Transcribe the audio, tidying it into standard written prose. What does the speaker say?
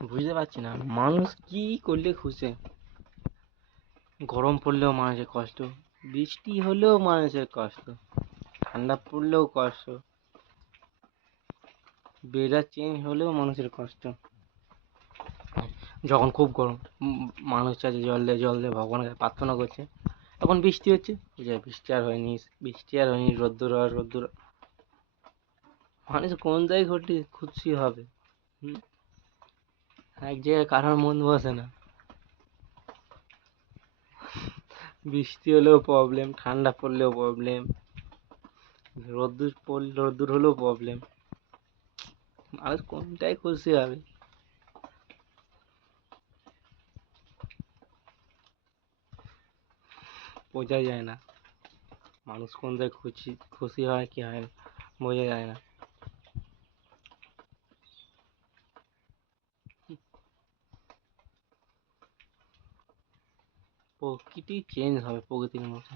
বুঝতে পারছি না মানুষ কি করলে খুশি। গরম পড়লেও মানুষের কষ্ট, বৃষ্টি হলেও মানুষের কষ্ট, ঠান্ডা পড়লেও কষ্ট, ওয়েদার চেঞ্জ হলেও মানুষের কষ্ট। যখন খুব গরম মানুষ চাইছে জল দে জল দে, ভগবানের কাছে প্রার্থনা করছে। তখন বৃষ্টি হচ্ছে, যে বৃষ্টি আর হয়নি, বৃষ্টি আর হয়নি, রোদ্দুর আর রোদ্দুর। মানুষ কোন জায়গায় ঘটলে খুশি হবে? হুম? এক জায়গায় কারোর মন বসে না। বৃষ্টি হলেও প্রবলেম, ঠান্ডা পড়লেও প্রবলেম, রোদ্দুর হলেও প্রবলেম। মানুষ কোনটায় খুশি হবে? বোঝা যায় না মানুষ কোন জায়গায় খুশি খুশি হয় কি হয় না, বোঝা যায় না। প্রকৃতি চেঞ্জ হবে প্রকৃতির মতো।